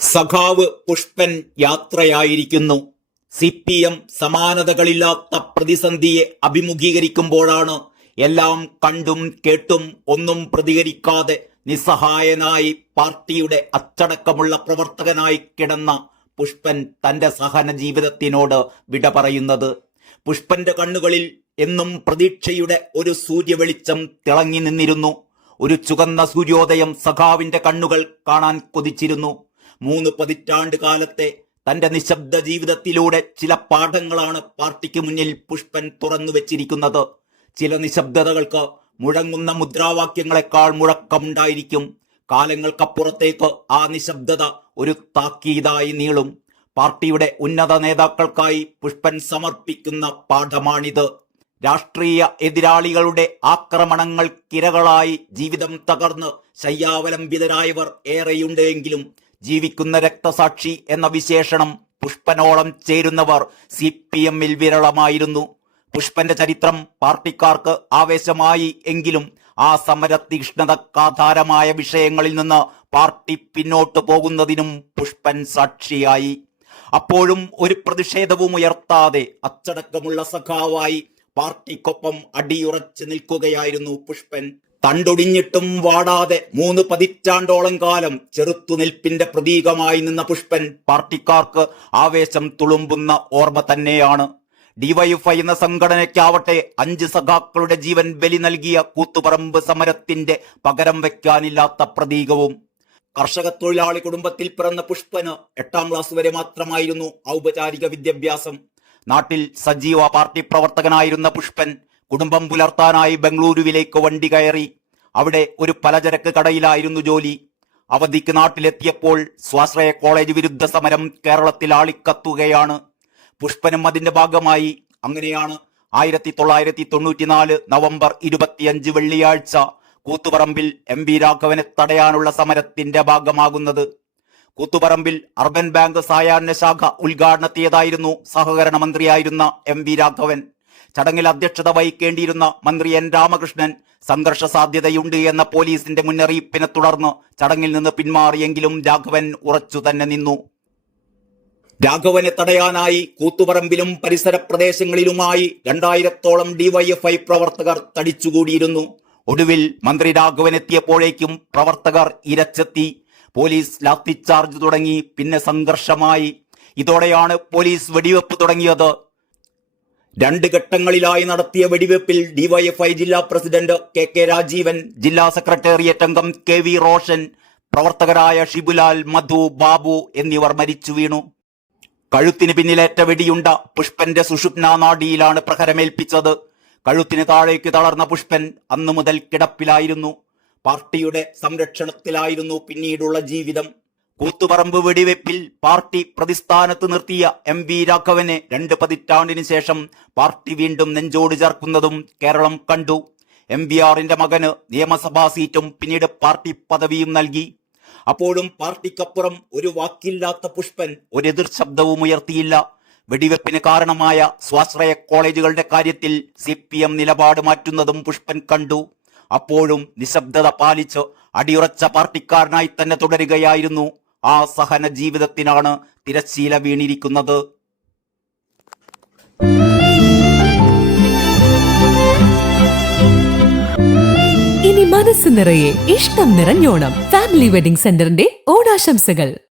സഖാവ് പുഷ്പൻ യാത്രയായിരിക്കുന്നു. C P M സമാനതകളില്ലാത്ത പ്രതിസന്ധിയെ അഭിമുഖീകരിക്കുമ്പോഴാണ് എല്ലാം കണ്ടും കേട്ടും ഒന്നും പ്രതികരിക്കാതെ നിസ്സഹായനായി പാർട്ടിയുടെ അച്ചടക്കമുള്ള പ്രവർത്തകനായി കിടന്ന പുഷ്പൻ തന്റെ സഹന ജീവിതത്തിനോട് വിട പറയുന്നത്. പുഷ്പന്റെ കണ്ണുകളിൽ എന്നും പ്രതീക്ഷയുടെ ഒരു സൂര്യവെളിച്ചം തിളങ്ങി നിന്നിരുന്നു. ഒരു ചുകന്ന സൂര്യോദയം സഖാവിന്റെ കണ്ണുകൾ കാണാൻ കൊതിച്ചിരുന്നു. മൂന്ന് പതിറ്റാണ്ട് കാലത്തെ തന്റെ നിശബ്ദ ജീവിതത്തിലൂടെ ചില പാഠങ്ങളാണ് പാർട്ടിക്ക് മുന്നിൽ പുഷ്പൻ തുറന്നു വെച്ചിരിക്കുന്നത്. ചില നിശബ്ദതകൾക്ക് മുഴങ്ങുന്ന മുദ്രാവാക്യങ്ങളെക്കാൾ മുഴക്കമുണ്ടായിരിക്കും. കാലങ്ങൾക്കപ്പുറത്തേക്ക് ആ നിശബ്ദത ഒരു താക്കീതായി നീളും. പാർട്ടിയുടെ ഉന്നത നേതാക്കൾക്കായി പുഷ്പൻ സമർപ്പിക്കുന്ന പാഠമാണിത്. രാഷ്ട്രീയ എതിരാളികളുടെ ആക്രമണങ്ങൾക്കിരകളായി ജീവിതം തകർന്ന് ശയ്യാവലംബിതരായവർ ഏറെയുണ്ട് എങ്കിലും ജീവിക്കുന്ന രക്തസാക്ഷി എന്ന വിശേഷണം പുഷ്പനോളം ചേരുന്നവർ സി പി എമ്മിൽ വിരളമായിരുന്നു. പുഷ്പന്റെ ചരിത്രം പാർട്ടിക്കാർക്ക് ആവേശമായി എങ്കിലും ആ സമര തീക്ഷ്ണതക്കാധാരമായ വിഷയങ്ങളിൽ നിന്ന് പാർട്ടി പിന്നോട്ടു പോകുന്നതിനും പുഷ്പൻ സാക്ഷിയായി. അപ്പോഴും ഒരു പ്രതിഷേധവും ഉയർത്താതെ അച്ചടക്കമുള്ള സഖാവായി പാർട്ടിക്കൊപ്പം അടിയുറച്ചു നിൽക്കുകയായിരുന്നു പുഷ്പൻ. തണ്ടൊടിഞ്ഞിട്ടും വാടാതെ മൂന്ന് പതിറ്റാണ്ടോളം കാലം ചെറുത്തുനിൽപ്പിന്റെ പ്രതീകമായി നിന്ന പുഷ്പൻ പാർട്ടിക്കാർക്ക് ആവേശം തുളുമ്പുന്ന ഓർമ്മ തന്നെയാണ്. ഡിവൈഎഫ്ഐ എന്ന സംഘടനയ്ക്കാവട്ടെ അഞ്ച് സഖാക്കളുടെ ജീവൻ ബലി നൽകിയ കൂത്തുപറമ്പ് സമരത്തിന്റെ പകരം വെക്കാനില്ലാത്ത പ്രതീകവും. കർഷക തൊഴിലാളി കുടുംബത്തിൽ പിറന്ന പുഷ്പന് എട്ടാം ക്ലാസ് വരെ മാത്രമായിരുന്നു ഔപചാരിക വിദ്യാഭ്യാസം. നാട്ടിൽ സജീവ പാർട്ടി പ്രവർത്തകനായിരുന്ന പുഷ്പൻ കുടുംബം പുലർത്താനായി ബംഗളൂരുവിലേക്ക് വണ്ടി കയറി. അവിടെ ഒരു പലചരക്ക് കടയിലായിരുന്നു ജോലി. അവധിക്ക് നാട്ടിലെത്തിയപ്പോൾ സ്വാശ്രയ കോളേജ് വിരുദ്ധ സമരം കേരളത്തിൽ ആളിക്കത്തുകയാണ്. പുഷ്പനും അതിന്റെ ഭാഗമായി. അങ്ങനെയാണ് ആയിരത്തി തൊള്ളായിരത്തി തൊണ്ണൂറ്റിനാല് നവംബർ ഇരുപത്തിയഞ്ച് വെള്ളിയാഴ്ച കൂത്തുപറമ്പിൽ എം വി രാഘവനെ തടയാനുള്ള സമരത്തിന്റെ ഭാഗമാകുന്നത്. കൂത്തുപറമ്പിൽ അർബൻ ബാങ്ക് സായാഹ്ന ശാഖ ഉദ്ഘാടനത്തിയതായിരുന്നു സഹകരണ മന്ത്രിയായിരുന്ന എം വി രാഘവൻ. ചടങ്ങിൽ അധ്യക്ഷത വഹിക്കേണ്ടിയിരുന്ന മന്ത്രി എൻ രാമകൃഷ്ണൻ സംഘർഷ സാധ്യതയുണ്ട് എന്ന പോലീസിന്റെ മുന്നറിയിപ്പിനെ തുടർന്ന് ചടങ്ങിൽ നിന്ന് പിന്മാറിയെങ്കിലും രാഘവൻ ഉറച്ചു തന്നെ നിന്നു. രാഘവനെ തടയാനായി കൂത്തുപറമ്പിലും പരിസര പ്രദേശങ്ങളിലുമായി രണ്ടായിരത്തോളം ഡിവൈഎഫ്ഐ പ്രവർത്തകർ തടിച്ചുകൂടിയിരുന്നു. ഒടുവിൽ മന്ത്രി രാഘവൻ എത്തിയപ്പോഴേക്കും പ്രവർത്തകർ ഇരച്ചെത്തി. പോലീസ് ലാത്തിച്ചാർജ് തുടങ്ങി പിന്നെ സംഘർഷമായി. ഇതോടെയാണ് പോലീസ് വെടിവെപ്പ് തുടങ്ങിയത്. രണ്ട് ഘട്ടങ്ങളിലായി നടത്തിയ വെടിവെപ്പിൽ ഡിവൈഎഫ്ഐ ജില്ലാ പ്രസിഡന്റ് കെ കെ രാജീവൻ ജില്ലാ സെക്രട്ടേറിയറ്റ് അംഗം കെ വി റോഷൻ പ്രവർത്തകരായ ഷിബുലാൽ മധു ബാബു എന്നിവർ മരിച്ചു വീണു. കഴുത്തിന് പിന്നിലേറ്റ വെടിയുണ്ട പുഷ്പന്റെ സുഷുപ്ന നാടിയിലാണ് പ്രഹരമേൽപ്പിച്ചത്. കഴുത്തിന് താഴേക്ക് തളർന്ന പുഷ്പൻ അന്നു മുതൽ കിടപ്പിലായിരുന്നു. പാർട്ടിയുടെ സംരക്ഷണത്തിലായിരുന്നു പിന്നീടുള്ള ജീവിതം. കൂത്തുപറമ്പ് വെടിവെപ്പിൽ പാർട്ടി പ്രതിസ്ഥാനത്ത് നിർത്തിയ എം വി രാഘവനെ രണ്ട് പതിറ്റാണ്ടിന് ശേഷം പാർട്ടി വീണ്ടും നെഞ്ചോട് ചേർക്കുന്നതും കേരളം കണ്ടു. എം വി ആറിന്റെ മകന് നിയമസഭാ സീറ്റും പിന്നീട് പാർട്ടി പദവിയും നൽകി. അപ്പോഴും പാർട്ടിക്കപ്പുറം ഒരു വാക്കില്ലാത്ത പുഷ്പൻ ഒരു എതിർ ശബ്ദവും ഉയർത്തിയില്ല. വെടിവെപ്പിന് കാരണമായ സ്വാശ്രയ കോളേജുകളുടെ കാര്യത്തിൽ സി നിലപാട് മാറ്റുന്നതും പുഷ്പൻ കണ്ടു. അപ്പോഴും നിശബ്ദത പാലിച്ച് അടിയുറച്ച പാർട്ടിക്കാരനായി തന്നെ തുടരുകയായിരുന്നു. ആ സഹന ജീവിതത്തിനാണ് തിരശ്ശീല വീണിരിക്കുന്നത്. ഇനി മനസ്സ് നിറയെ ഇഷ്ടം നിറഞ്ഞോണം. ഫാമിലി വെഡിംഗ് സെന്ററിന്റെ ഓണാശംസകൾ.